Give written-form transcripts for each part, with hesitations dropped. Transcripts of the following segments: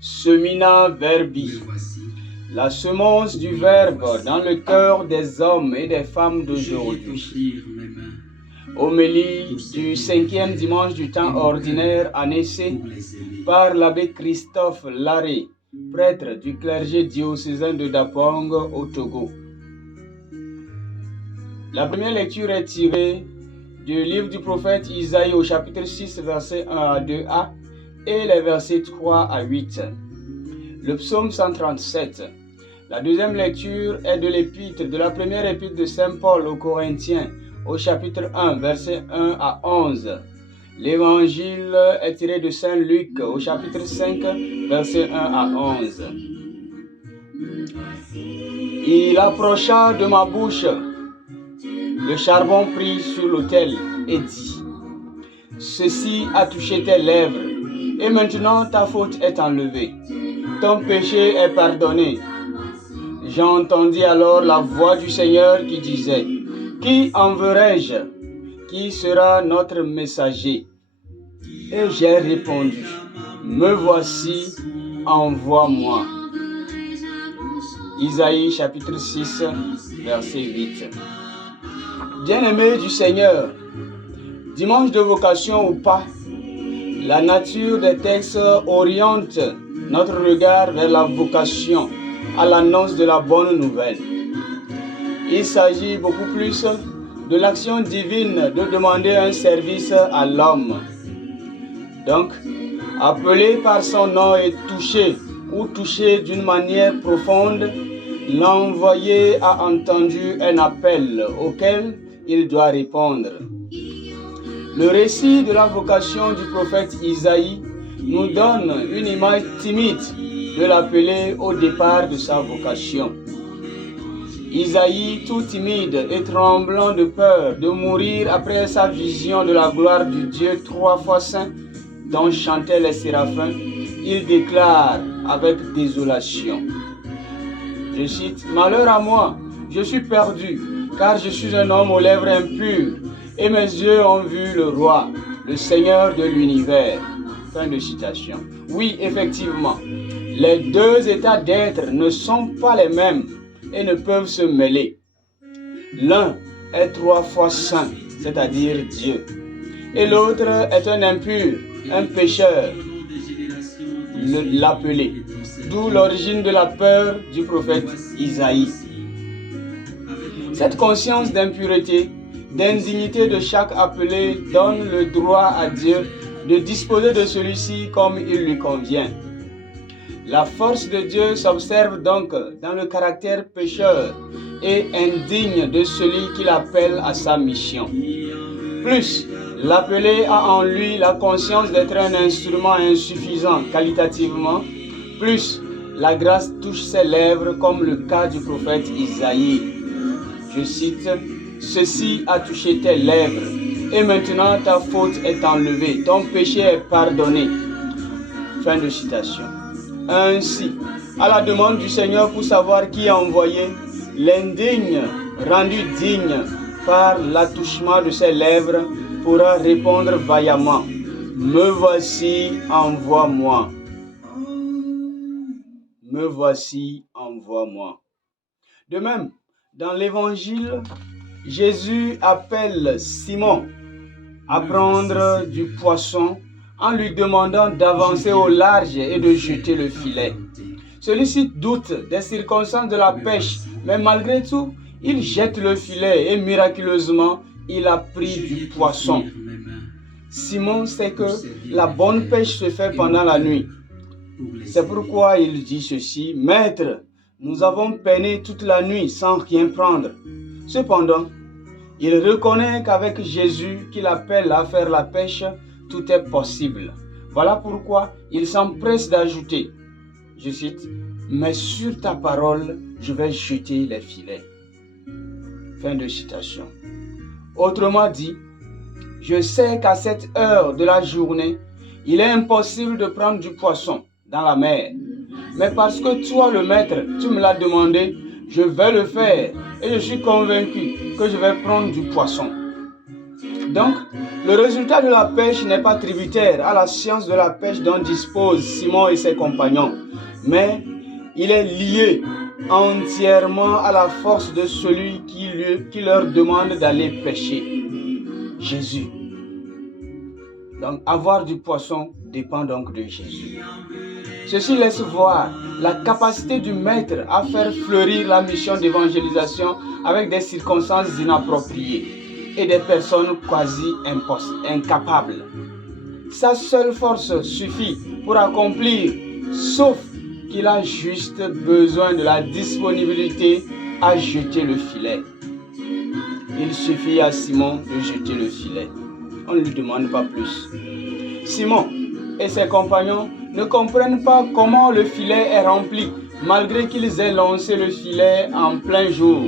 semina verbi, la semence du Verbe dans le cœur des hommes et des femmes d'aujourd'hui. Homélie du 5e dimanche du temps ordinaire, année C, par l'abbé Christophe Larré, prêtre du clergé diocésain de Dapong au Togo. La première lecture est tirée du livre du prophète Isaïe au chapitre 6, versets 1 à 2a et les versets 3 à 8. Le psaume 137. La deuxième lecture est de l'épître, de la première épître de Saint Paul aux Corinthiens, au chapitre 1, versets 1 à 11. L'évangile est tiré de Saint Luc, au chapitre 5, versets 1 à 11. Il approcha de ma bouche le charbon pris sur l'autel et dit: ceci a touché tes lèvres, et maintenant ta faute est enlevée, ton péché est pardonné. J'entendis alors la voix du Seigneur qui disait: qui enverrai-je? Qui sera notre messager? Et j'ai répondu: me voici, envoie-moi. Isaïe chapitre 6, verset 8. Bien-aimés du Seigneur, dimanche de vocation ou pas, la nature des textes oriente notre regard vers la vocation, à l'annonce de la bonne nouvelle. Il s'agit beaucoup plus de l'action divine de demander un service à l'homme. Donc, appelé par son nom et touché d'une manière profonde, l'envoyé a entendu un appel auquel il doit répondre. Le récit de la vocation du prophète Isaïe nous donne une image timide de l'appelé au départ de sa vocation. Isaïe, tout timide et tremblant de peur de mourir après sa vision de la gloire du Dieu 3 fois saint dont chantaient les séraphins, il déclare avec désolation, je cite: malheur à moi, je suis perdu, car je suis un homme aux lèvres impures, et mes yeux ont vu le roi, le Seigneur de l'univers. Fin de citation. Oui, effectivement, les deux états d'être ne sont pas les mêmes et ne peuvent se mêler. L'un est 3 fois saint, c'est-à-dire Dieu, et l'autre est un impur, un pécheur, l'appelé. D'où l'origine de la peur du prophète Isaïe. Cette conscience d'impureté, d'indignité de chaque appelé donne le droit à Dieu de disposer de celui-ci comme il lui convient. La force de Dieu s'observe donc dans le caractère pécheur et indigne de celui qu'il appelle à sa mission. Plus l'appelé a en lui la conscience d'être un instrument insuffisant qualitativement, plus la grâce touche ses lèvres comme le cas du prophète Isaïe. Je cite: ceci a touché tes lèvres, et maintenant ta faute est enlevée, ton péché est pardonné. Fin de citation. Ainsi, à la demande du Seigneur pour savoir qui a envoyé, l'indigne, rendu digne par l'attouchement de ses lèvres, pourra répondre vaillamment: me voici, envoie-moi. Me voici, envoie-moi. De même, dans l'évangile, Jésus appelle Simon à prendre du poisson en lui demandant d'avancer au large et de jeter le filet. Celui-ci doute des circonstances de la pêche, mais malgré tout, il jette le filet et miraculeusement, il a pris du poisson. Simon sait que la bonne pêche se fait pendant la nuit. C'est pourquoi il dit ceci: Maître, nous avons peiné toute la nuit sans rien prendre. Cependant, il reconnaît qu'avec Jésus, qu'il appelle à faire la pêche, tout est possible. Voilà pourquoi il s'empresse d'ajouter, je cite: mais sur ta parole, je vais jeter les filets. Fin de citation. Autrement dit, je sais qu'à cette heure de la journée, il est impossible de prendre du poisson dans la mer. Mais parce que toi, le maître, tu me l'as demandé, je vais le faire et je suis convaincu que je vais prendre du poisson. Donc, Le résultat de la pêche n'est pas tributaire à la science de la pêche dont disposent Simon et ses compagnons, mais il est lié entièrement à la force de celui qui leur demande d'aller pêcher, Jésus. Donc, avoir du poisson dépend donc de Jésus. Ceci laisse voir la capacité du maître à faire fleurir la mission d'évangélisation avec des circonstances inappropriées et des personnes quasi incapables. Sa seule force suffit pour accomplir, sauf qu'il a juste besoin de la disponibilité à jeter le filet. Il suffit à Simon de jeter le filet. On ne lui demande pas plus. Simon et ses compagnons ne comprennent pas comment le filet est rempli, malgré qu'ils aient lancé le filet en plein jour.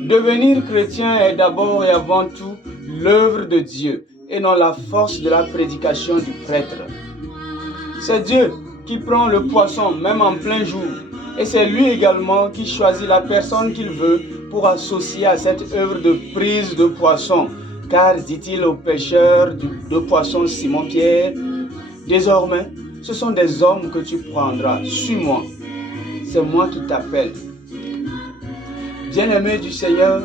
Devenir chrétien est d'abord et avant tout l'œuvre de Dieu et non la force de la prédication du prêtre. C'est Dieu qui prend le poisson même en plein jour et c'est lui également qui choisit la personne qu'il veut pour associer à cette œuvre de prise de poisson. Car, dit-il au pêcheur de poissons Simon-Pierre, désormais, ce sont des hommes que tu prendras. Suis-moi. C'est moi qui t'appelle. Bien-aimé du Seigneur,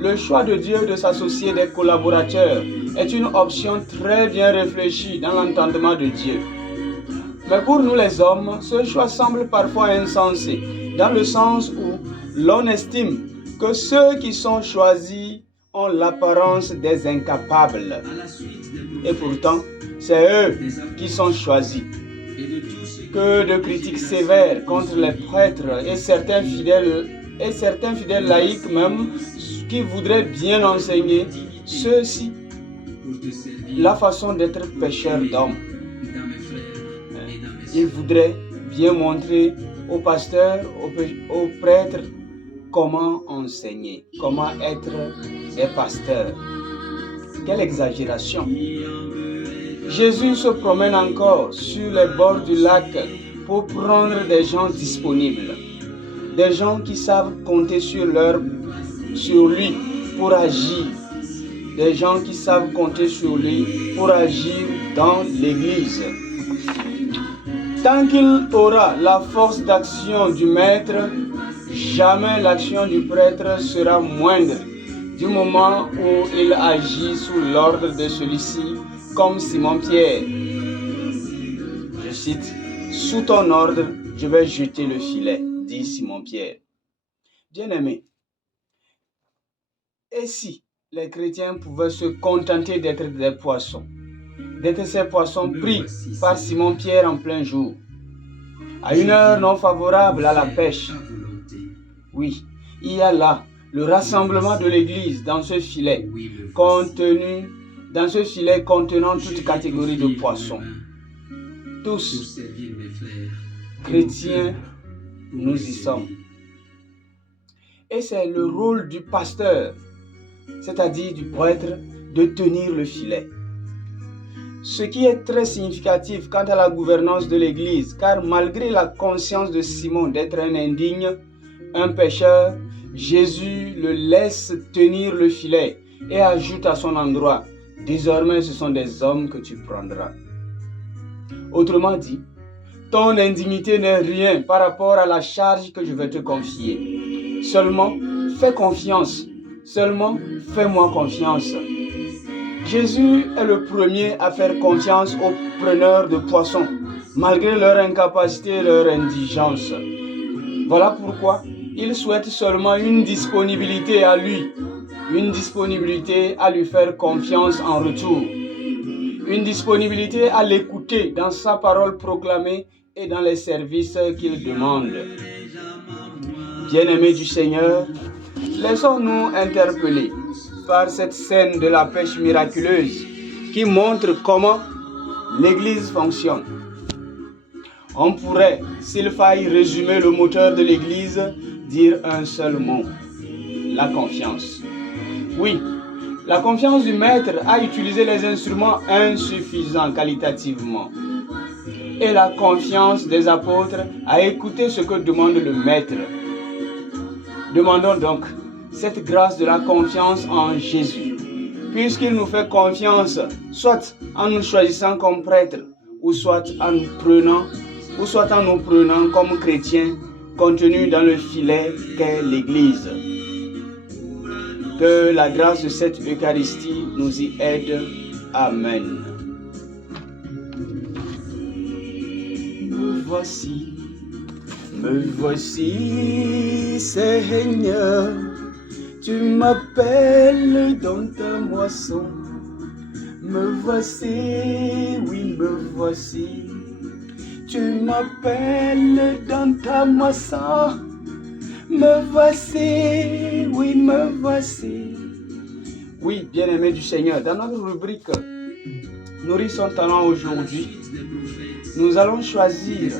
le choix de Dieu de s'associer des collaborateurs est une option très bien réfléchie dans l'entendement de Dieu. Mais pour nous les hommes, ce choix semble parfois insensé, dans le sens où l'on estime que ceux qui sont choisis ont l'apparence des incapables. Et pourtant, c'est eux qui sont choisis. Que de critiques sévères contre les prêtres et certains fidèles laïcs même qui voudraient bien enseigner ceux-ci la façon d'être pêcheurs d'hommes. Ils voudraient bien montrer aux pasteurs, aux prêtres, comment enseigner, comment être des pasteurs. Quelle exagération! Jésus se promène encore sur les bords du lac pour prendre des gens disponibles, des gens qui savent compter sur lui pour agir, des gens qui savent compter sur lui pour agir dans l'Église. Tant qu'il aura la force d'action du Maître, jamais l'action du prêtre sera moindre du moment où il agit sous l'ordre de celui-ci, comme Simon-Pierre. Je cite, « Sous ton ordre, je vais jeter le filet », dit Simon-Pierre. Bien-aimé, et si les chrétiens pouvaient se contenter d'être des poissons, d'être ces poissons pris par Simon-Pierre en plein jour, à une heure non favorable à la pêche? Oui, il y a là le rassemblement de l'Église dans ce filet contenant toute catégorie de poissons. Tous, chrétiens, nous y sommes. Et c'est le rôle du pasteur, c'est-à-dire du prêtre, de tenir le filet. Ce qui est très significatif quant à la gouvernance de l'Église, car malgré la conscience de Simon d'être un indigne, un pécheur, Jésus le laisse tenir le filet et ajoute à son endroit, « Désormais, ce sont des hommes que tu prendras. » Autrement dit, ton indignité n'est rien par rapport à la charge que je vais te confier. Seulement, fais confiance. Seulement, fais-moi confiance. Jésus est le premier à faire confiance aux preneurs de poissons, malgré leur incapacité et leur indigence. Voilà pourquoi il souhaite seulement une disponibilité à lui, une disponibilité à lui faire confiance en retour, une disponibilité à l'écouter dans sa parole proclamée et dans les services qu'il demande. Bien-aimés du Seigneur, laissons-nous interpeller par cette scène de la pêche miraculeuse qui montre comment l'Église fonctionne. On pourrait, s'il faille résumer le moteur de l'Église, dire un seul mot, la confiance. Oui, la confiance du Maître à utiliser les instruments insuffisants qualitativement. Et la confiance des apôtres à écouter ce que demande le Maître. Demandons donc cette grâce de la confiance en Jésus, puisqu'il nous fait confiance, soit en nous choisissant comme prêtres, ou soit en nous prenant comme chrétiens contenus dans le filet qu'est l'Église. Que la grâce de cette Eucharistie nous y aide. Amen. Me voici, Seigneur, tu m'appelles dans ta moisson. Me voici, oui, me voici, tu m'appelles dans ta moisson. Me voici, oui, me voici. Oui, bien-aimés du Seigneur, dans notre rubrique Nourrir son talent aujourd'hui, nous allons choisir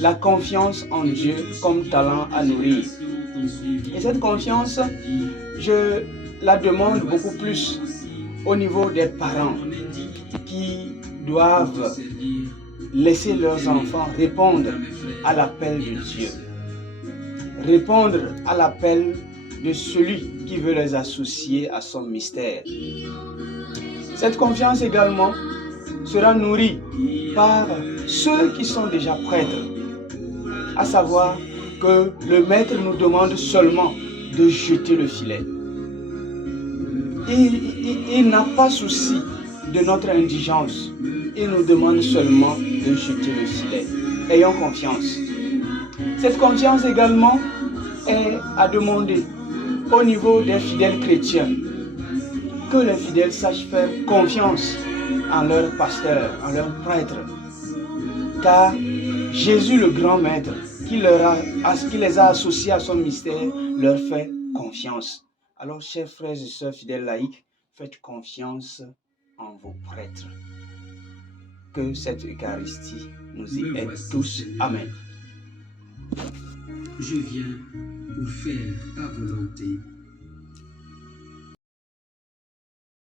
la confiance en Dieu comme talent à nourrir. Et cette confiance, je la demande beaucoup plus au niveau des parents qui doivent laisser leurs enfants répondre à l'appel de Dieu. Répondre à l'appel de celui qui veut les associer à son mystère. Cette confiance également sera nourrie par ceux qui sont déjà prêtres, à savoir que le maître nous demande seulement de jeter le filet. Il n'a pas souci de notre indigence, il nous demande seulement de jeter le filet. Ayons confiance. Cette confiance également est à demander au niveau des fidèles chrétiens, que les fidèles sachent faire confiance en leur pasteur, en leur prêtre, car Jésus le grand maître qui les a associés à son mystère leur fait confiance. Alors chers frères et sœurs fidèles laïcs, faites confiance en vos prêtres. Que cette Eucharistie nous y aide tous. Amen. Je viens pour faire ta volonté.